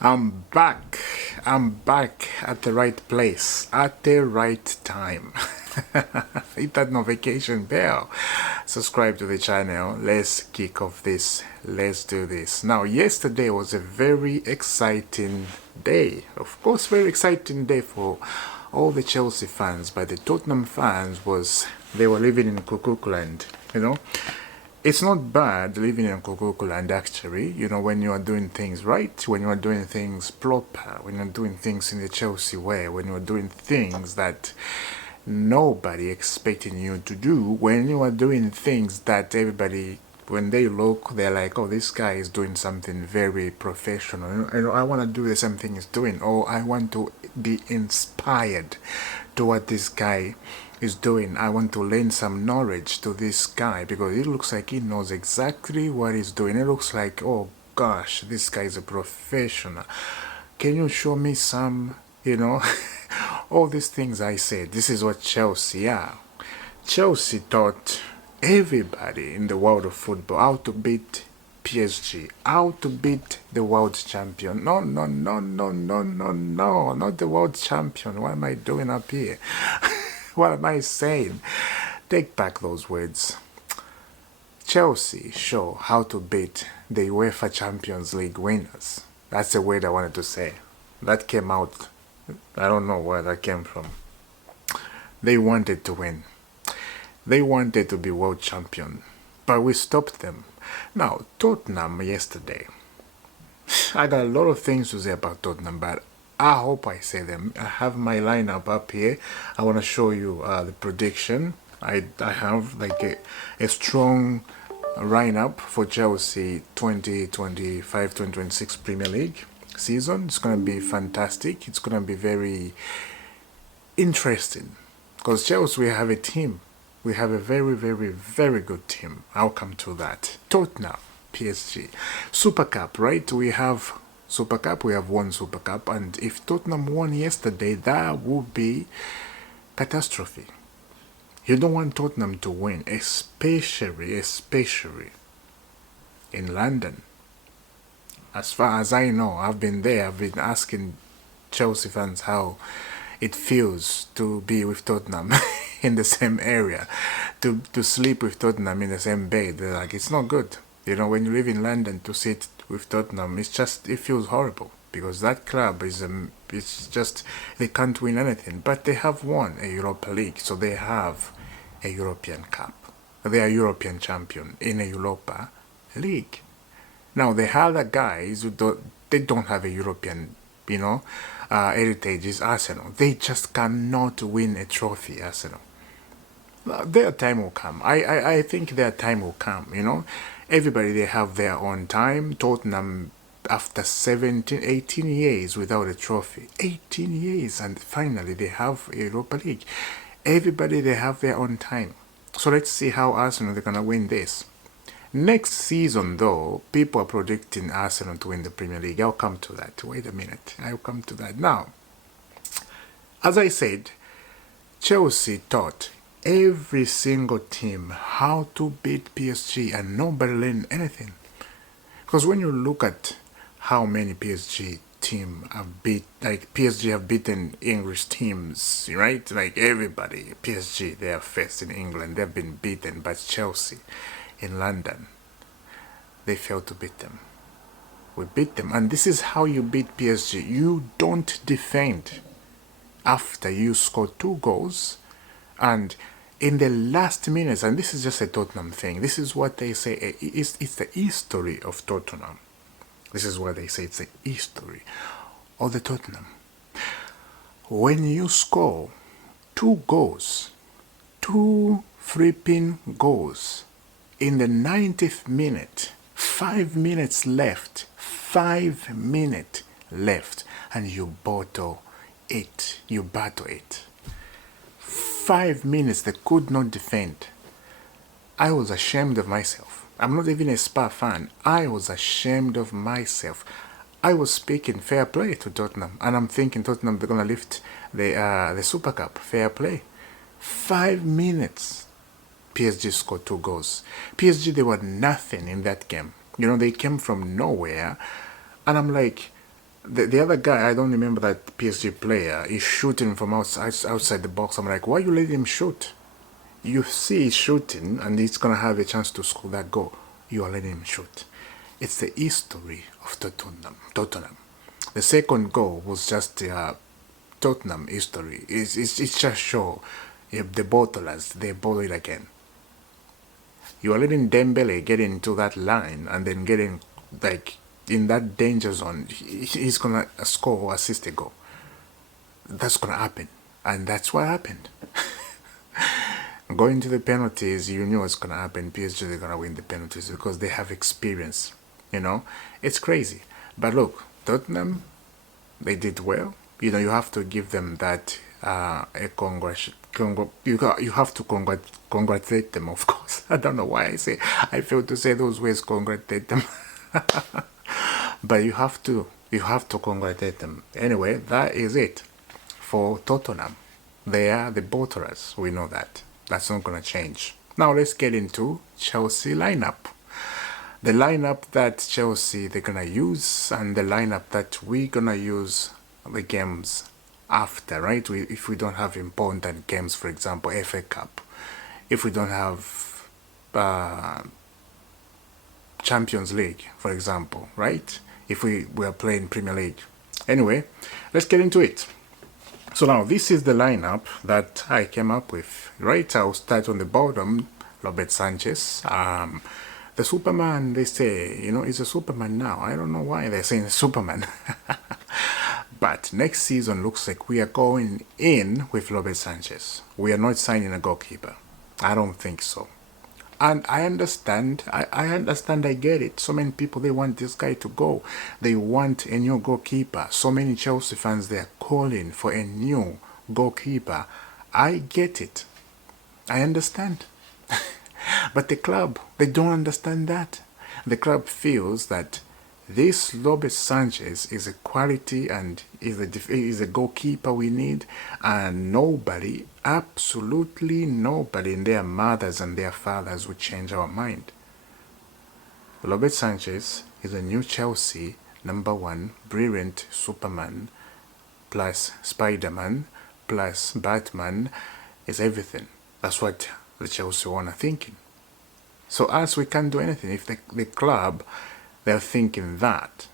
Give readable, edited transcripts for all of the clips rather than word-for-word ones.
I'm back. I'm back at the right place at the right time. Hit that notification bell. Subscribe to the channel. Let's kick off this. Let's do this. Now, yesterday was a very exciting day. Of course, very exciting day for all the Chelsea fans, but the Tottenham fans was they were living in Cuckooland, you know. It's not bad living in Cuckooland actually, when you are doing things right, when you are doing things proper, when you're doing things in the Chelsea way, when you're doing things that nobody expecting you to do, when you are doing things that everybody, when they look, they're like, oh, this guy is doing something very professional. I want to do the same thing he's doing, or I want to be inspired to what this guy is doing. I want to lend some knowledge to this guy because it looks like he knows exactly what he's doing. It looks like, oh gosh, this guy is a professional. Can you show me some, all these things I said. This is what Chelsea are. Chelsea taught everybody in the world of football how to beat PSG, how to beat the world champion. No, no, no, no, no, no, no, not the world champion. What am I doing up here? What am I saying? Take back those words. Chelsea show how to beat the UEFA Champions League winners. That's the word I wanted to say. That came out. I don't know where that came from. They wanted to win. They wanted to be world champion. But we stopped them. Now, Tottenham yesterday. I got a lot of things to say about Tottenham, but I hope I say them. I have my lineup up here. I want to show you the prediction. I have like a strong lineup for Chelsea 2025-2026 Premier League season. It's going to be fantastic. It's going to be very interesting because Chelsea, we have a team. We have a very, very, very good team. I'll come to that. Tottenham, PSG. Super Cup, right? We have Super Cup. We have one Super Cup. And if Tottenham won yesterday, that would be catastrophe. You don't want Tottenham to win, especially in London. As far as I know, I've been there. I've been asking Chelsea fans how it feels to be with Tottenham in the same area, to sleep with Tottenham in the same bed. They're like, it's not good. When you live in London, to sit with Tottenham, it feels horrible because that club is it's just, they can't win anything. But they have won a Europa League, so they have a European Cup. They are European champion in a Europa League. Now the other guys who they don't have a European, heritage is Arsenal. They just cannot win a trophy, Arsenal. Their time will come. I think their time will come. Everybody, they have their own time. Tottenham, after 17, 18 years without a trophy. 18 years, and finally they have a Europa League. Everybody, they have their own time. So let's see how Arsenal, they're going to win this. Next season, though, people are predicting Arsenal to win the Premier League. I'll come to that. Wait a minute. I'll come to that. Now, as I said, Chelsea taught every single team how to beat PSG and nobody learned anything. Because when you look at how many PSG team have PSG have beaten English teams, right? Like everybody, PSG, they are first in England. They've been beaten by Chelsea in London. They failed to beat them. We beat them. And this is how you beat PSG. You don't defend after you score 2 goals and in the last minutes, and this is just a Tottenham thing. This is what they say. It's the history of Tottenham. This is what they say. It's the history of the Tottenham. When you score 2 goals, 2 flipping goals, in the 90th minute, 5 minutes left, 5 minutes left, and you battle it. 5 minutes they could not defend. I was ashamed of myself. I'm not even a Spa fan. I was ashamed of myself. I was speaking fair play to Tottenham, and I'm thinking Tottenham, they're gonna lift the Super Cup. Fair play. 5 minutes. PSG scored 2 goals. PSG, they were nothing in that game. They came from nowhere, and I'm like, the other guy, I don't remember that PSG player, is shooting from outside the box. I'm like, why you let him shoot? You see he's shooting and he's going to have a chance to score that goal. You are letting him shoot. It's the history of Tottenham. The second goal was just Tottenham history. It's just show the bottlers, they bottle it again. You are letting Dembele get into that line and then getting like in that danger zone. He's gonna score or assist a goal. That's gonna happen, and that's what happened. Going to the penalties, you knew what's gonna happen. PSG they're gonna win the penalties because they have experience. You know, it's crazy. But look, Tottenham, they did well. You know, you have to give them that you have to congratulate them, of course. I don't know why I fail to say those words, congratulate them. But you have to congratulate them. Anyway, that is it for Tottenham. They are the bottlers. We know that. That's not gonna change. Now let's get into Chelsea lineup. The lineup that Chelsea they're gonna use and the lineup that we're gonna use the games after, right? If we don't have important games, for example, FA Cup, if we don't have Champions League, for example, right? If we are playing Premier League. Anyway, let's get into it. So now this is the lineup that I came up with, right? I'll start on the bottom, Robert Sanchez. The Superman, they say, you know, he's a Superman now. I don't know why they're saying Superman. But next season looks like we are going in with Robert Sanchez. We are not signing a goalkeeper. I don't think so. And I understand, I get it. So many people, they want this guy to go. They want a new goalkeeper. So many Chelsea fans, they are calling for a new goalkeeper. I get it. I understand. But the club, they don't understand that. The club feels that this Robert Sanchez is a quality and is a goalkeeper we need, and nobody, absolutely nobody in their mothers and their fathers would change our mind. Robert Sanchez is a new Chelsea #1 brilliant Superman plus Spider-Man plus Batman is everything. That's what the Chelsea one are thinking. So us, we can't do anything if the club they're thinking that.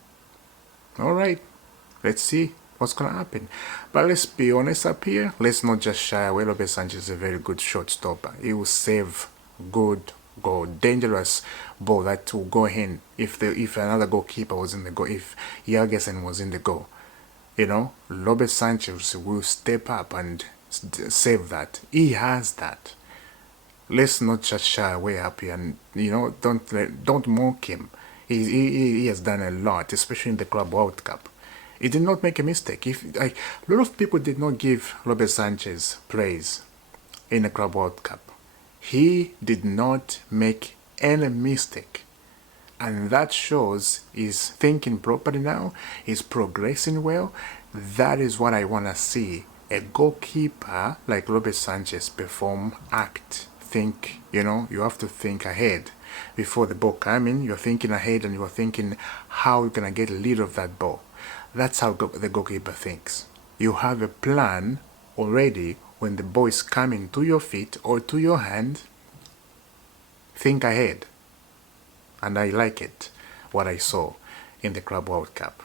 Alright, let's see what's going to happen. But let's be honest up here. Let's not just shy away. Robert Sanchez is a very good shot stopper. He will save good goal, dangerous ball that will go in if another goalkeeper was in the goal, if Jurgensen was in the goal. You know, Robert Sanchez will step up and save that. He has that. Let's not just shy away up here and, you know, don't mock him. He has done a lot, especially in the Club World Cup. He did not make a mistake. A lot of people did not give Robert Sanchez praise in the Club World Cup. He did not make any mistake. And that shows he's thinking properly now. He's progressing well. That is what I want to see. A goalkeeper like Robert Sanchez perform, act, think. You know, you have to think ahead. Before the ball coming, you're thinking ahead and you're thinking how you're going to get a lead of that ball. That's how the goalkeeper thinks. You have a plan already when the ball is coming to your feet or to your hand. Think ahead. And I like it, what I saw in the Club World Cup.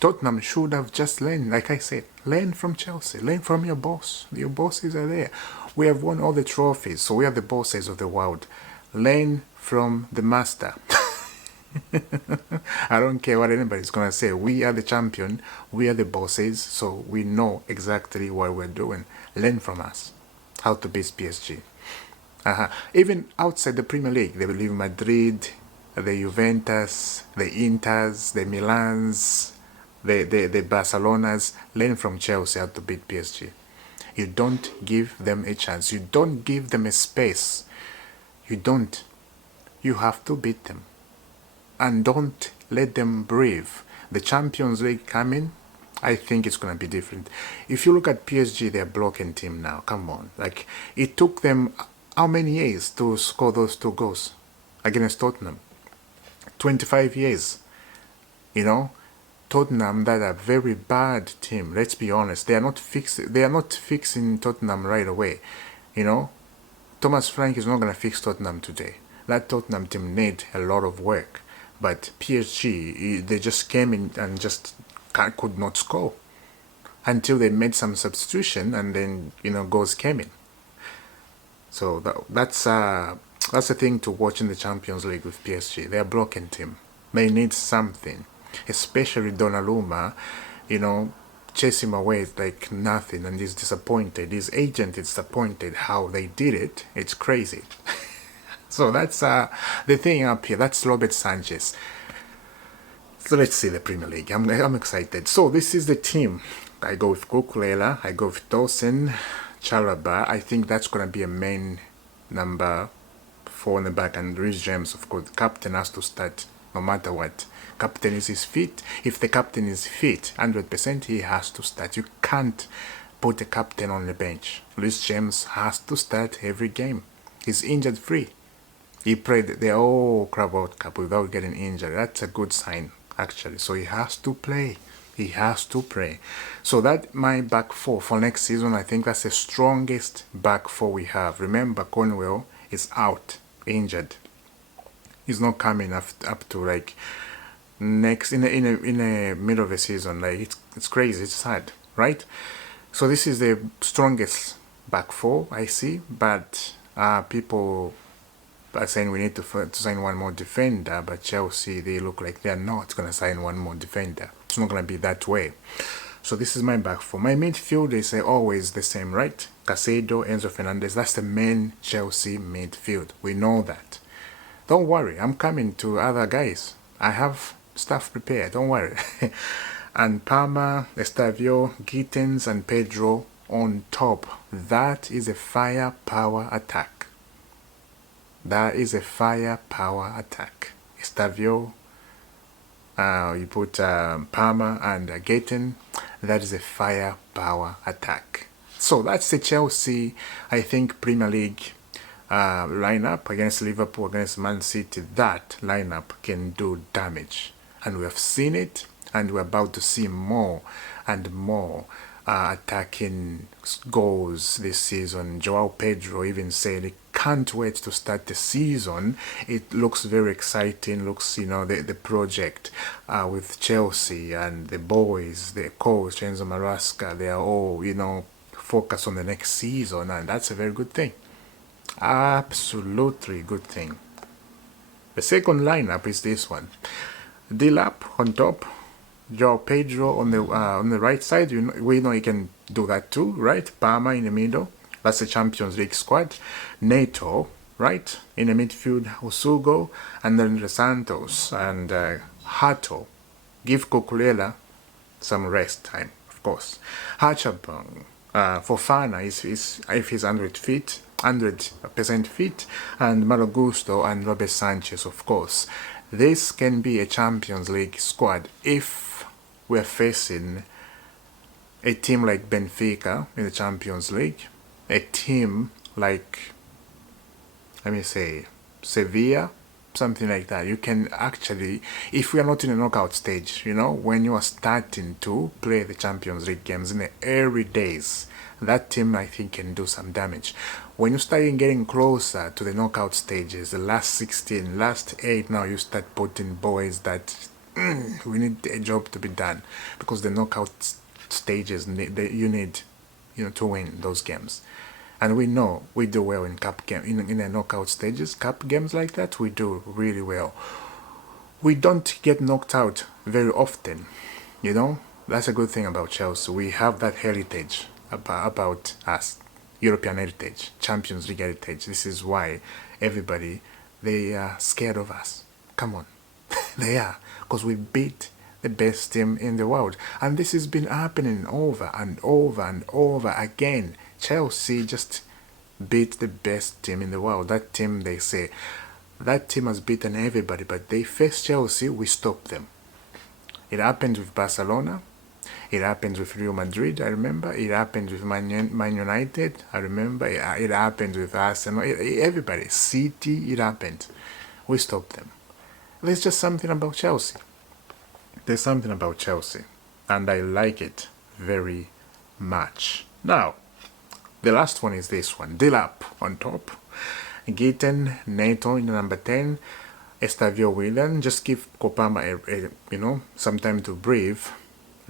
Tottenham should have just learned, like I said, learn from Chelsea, learn from your boss. Your bosses are there. We have won all the trophies, so we are the bosses of the world. Learn from the master. I don't care what anybody's gonna say. We are the champion. We are the bosses. So we know exactly what we're doing. Learn from us how to beat PSG. Even outside the Premier League, they believe Madrid, the Juventus, the Inters, the Milans, the Barcelonas. Learn from Chelsea how to beat PSG. You don't give them a chance. You don't give them a space. You don't. You have to beat them. And don't let them breathe. The Champions League coming, I think it's going to be different. If you look at PSG, they're a blocking team now. Come on. Like, it took them how many years to score those 2 goals against Tottenham? 25 years. You know? Tottenham that are very bad team. Let's be honest. They are not fixing Tottenham right away. You know, Thomas Frank is not gonna fix Tottenham today. That Tottenham team need a lot of work. But PSG, they just came in and just could not score until they made some substitution, and then goals came in. So that's the thing to watch in the Champions League with PSG. They're a broken team. They need something, especially Donnarumma. Chase him away like nothing, and he's disappointed. His agent is disappointed how they did it. It's crazy. So that's the thing up here. That's Robert Sanchez. So let's see the Premier League. I'm excited. So this is the team. I go with Kukulela. I go with Dawson, Chalaba. I think that's going to be a main number 4 in the back. And Reece James, of course, the captain has to start no matter what. Captain is his fit. If the captain is fit, 100%, he has to start. You can't put a captain on the bench. Reece James has to start every game. He's injured free. He played the whole Carabao Cup without getting injured. That's a good sign, actually. So he has to play. He has to play. So that my back 4 for next season, I think that's the strongest back 4 we have. Remember, Cornwell is out, injured. He's not coming up to like next in the middle of the season. Like it's crazy. It's sad, right? So this is the strongest back 4 I see, but people are saying we need to sign one more defender, but Chelsea, they look like they're not going to sign one more defender. It's not going to be that way. So this is my back 4. My midfield is always the same, right? Caicedo, Enzo Fernandez, that's the main Chelsea midfield. We know that. Don't worry, I'm coming to other guys. I have stuff prepared, don't worry. And Palmer, Estavio, Gittins, and Pedro on top. That is a firepower attack. That is a firepower attack. Estavio, you put Palmer and Gayton. That is a firepower attack. So that's the Chelsea, I think, Premier League lineup against Liverpool, against Man City. That lineup can do damage. And we have seen it, and we're about to see more and more attacking goals this season. Joao Pedro even said he can't wait to start the season. It looks very exciting. Looks, the project with Chelsea and the boys, the coach, Enzo Maresca, they are all, focused on the next season, and that's a very good thing. Absolutely good thing. The second lineup is this one. Dilap on top, Joao Pedro on the right side. We know he can do that too, right? Palmer in the middle. That's the Champions League squad. Neto, right? In the midfield, Usugo, and then the Santos and Hato. Give Kukulela some rest time, of course. Hachabang, Fofana if he's 100% fit, and Malagusto and Robert Sanchez, of course. This can be a Champions League squad if we're facing a team like Benfica in the Champions League, a team like, let me say, Sevilla, something like that. You can actually, if we are not in a knockout stage, when you are starting to play the Champions League games in the early days, that team, I think, can do some damage. When you start getting closer to the knockout stages, the last 16, last 8, now you start putting boys that we need a job to be done, because the knockout stages, you need to win those games. And we know we do well in cup game, in the knockout stages, cup games like that, we do really well. We don't get knocked out very often, That's a good thing about Chelsea. We have that heritage about us, European heritage, Champions League heritage. This is why everybody, they are scared of us. Come on. They are, because we beat the best team in the world. And this has been happening over and over and over again. Chelsea just beat the best team in the world. That team, they say, that team has beaten everybody, but they face Chelsea, we stop them. It happened with Barcelona. It happened with Real Madrid, I remember. It happened with Man United, I remember. It happened with Arsenal. Everybody. City, it happened. We stopped them. There's just something about Chelsea. There's something about Chelsea, and I like it very much. Now, the last one is this one. Dilap on top. Gitten, Neto in the number 10. Estavio Willian. Just give Kopama some time to breathe.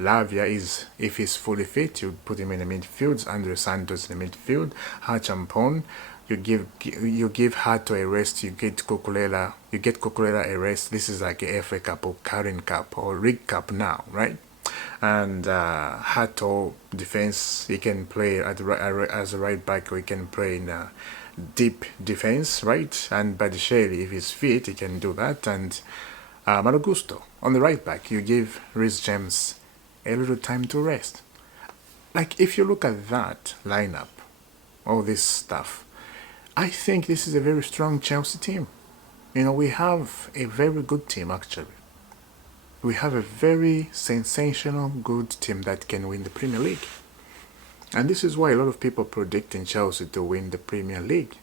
Lavia is, if he's fully fit, you put him in the midfield. Andre Santos in the midfield. Hachampon, you give Hato a rest. You get Kukulela a rest. This is like a FA Cup or Carling Cup or League Cup now, right? And Hato defense, he can play as a right back, or he can play in deep defense, right? And Badiashile, if he's fit, he can do that. And Malagusto on the right back, you give Reece James a little time to rest. Like, if you look at that lineup, all this stuff, I think this is a very strong Chelsea team. We have a very good team, actually. We have a very sensational, good team that can win the Premier League. And this is why a lot of people are predicting Chelsea to win the Premier League.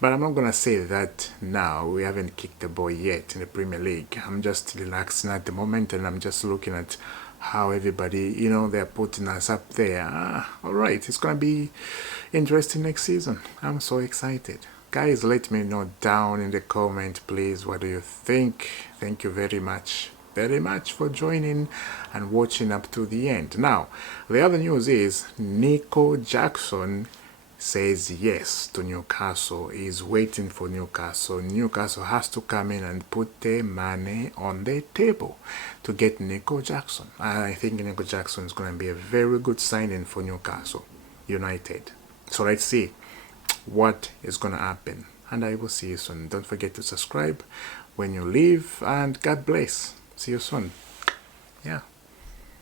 But I'm not going to say that now. We haven't kicked the ball yet in the Premier League. I'm just relaxing at the moment, and I'm just looking at how everybody, they're putting us up there. All right, it's going to be interesting next season. I'm so excited. Guys, let me know down in the comment, please. What do you think? Thank you very much for joining and watching up to the end. Now, the other news is Nico Jackson says yes to Newcastle. He's waiting for Newcastle. Newcastle has to come in and put their money on the table to get Nico Jackson. I think Nico Jackson is going to be a very good signing for Newcastle United. So let's see what is going to happen. And I will see you soon. Don't forget to subscribe when you leave, and God bless. See you soon. Yeah.